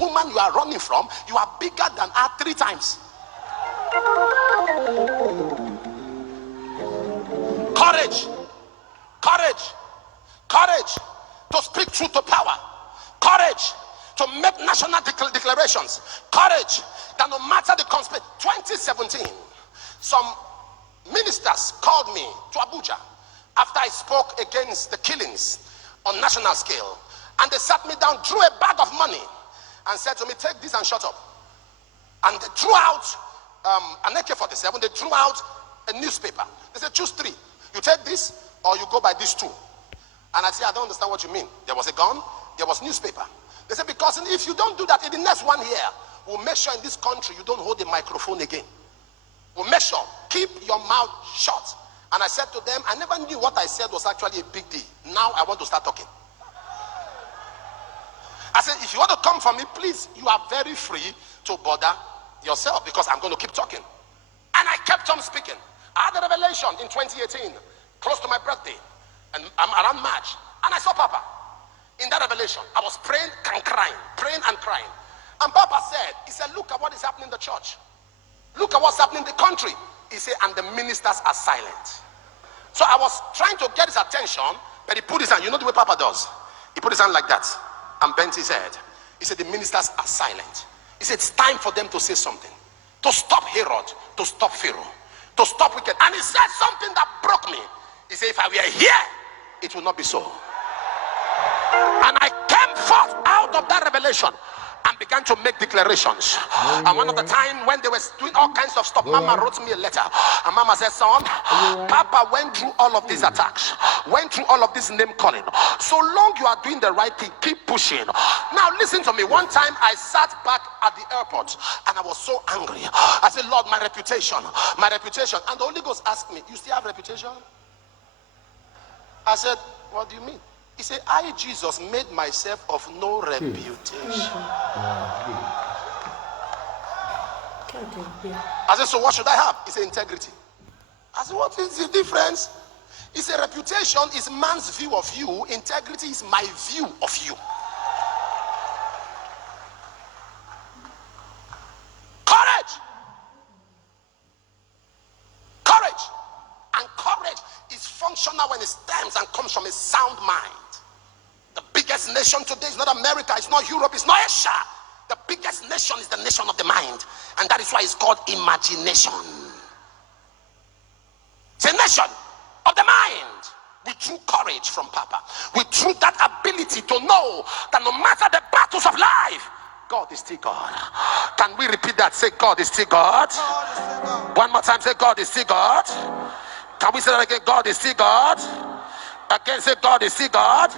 woman you are running from, you are bigger than her 3 times. Courage, courage, courage to speak truth to power, courage to make national declarations, courage that no matter the conspiracy. 2017, some ministers called me to Abuja after I spoke against the killings on national scale, and they sat me down, drew a bag of money and said to me, take this and shut up. And they drew out an AK-47, they drew out a newspaper. They said, choose 3. You take this or you go by these 2. And I said, I don't understand what you mean. There was a gun, there was newspaper. They said, because if you don't do that in the next 1 year, we'll make sure in this country you don't hold a microphone again. We'll make sure, keep your mouth shut. And I said to them, I never knew what I said was actually a big deal. Now I want to start talking. I said, if you want to come for me, please, you are very free to bother yourself, because I'm going to keep talking. And I kept on speaking. I had a revelation in 2018, close to my birthday, and I'm around March, and I saw Papa. In that revelation, I was praying and crying, and Papa said, he said, look at what is happening in the church. Look at what's happening in the country. He said, and the ministers are silent. So I was trying to get his attention, but he put his hand, you know the way Papa does. He put his hand like that and bent his head. He said, the ministers are silent. He said, it's time for them to say something, to stop Herod, to stop Pharaoh, to stop wicked. And he said something that broke me. He said, if I were here, it will not be so. And I came forth out of that revelation and began to make declarations. And one of the time when they were doing all kinds of stuff, Mama wrote me a letter, and Mama said, son, Papa went through all of these attacks, went through all of this name calling. So long you are doing the right thing, keep pushing. Now listen to me. One time I sat back at the airport and I was so angry. I said, Lord, my reputation. And the Holy Ghost asked me, you still have reputation? I said, what do you mean? He said, I, Jesus, made myself of no reputation. I said, so what should I have? He said, integrity. I said, what is the difference? He said, reputation is man's view of you. Integrity is my view of you. Courage. Courage. And courage is functional when it stems and comes from a sound mind. The biggest nation today is not America, it's not Europe, it's not Asia. The biggest nation is the nation of the mind. And that is why it's called imagination. It's a nation of the mind. We drew courage from Papa. We drew that ability to know that no matter the battles of life, God is still God. Can we repeat that? Say, God is still God. One more time, say, God is still God. Can we say that again? God is still God. Again, say, God is still God.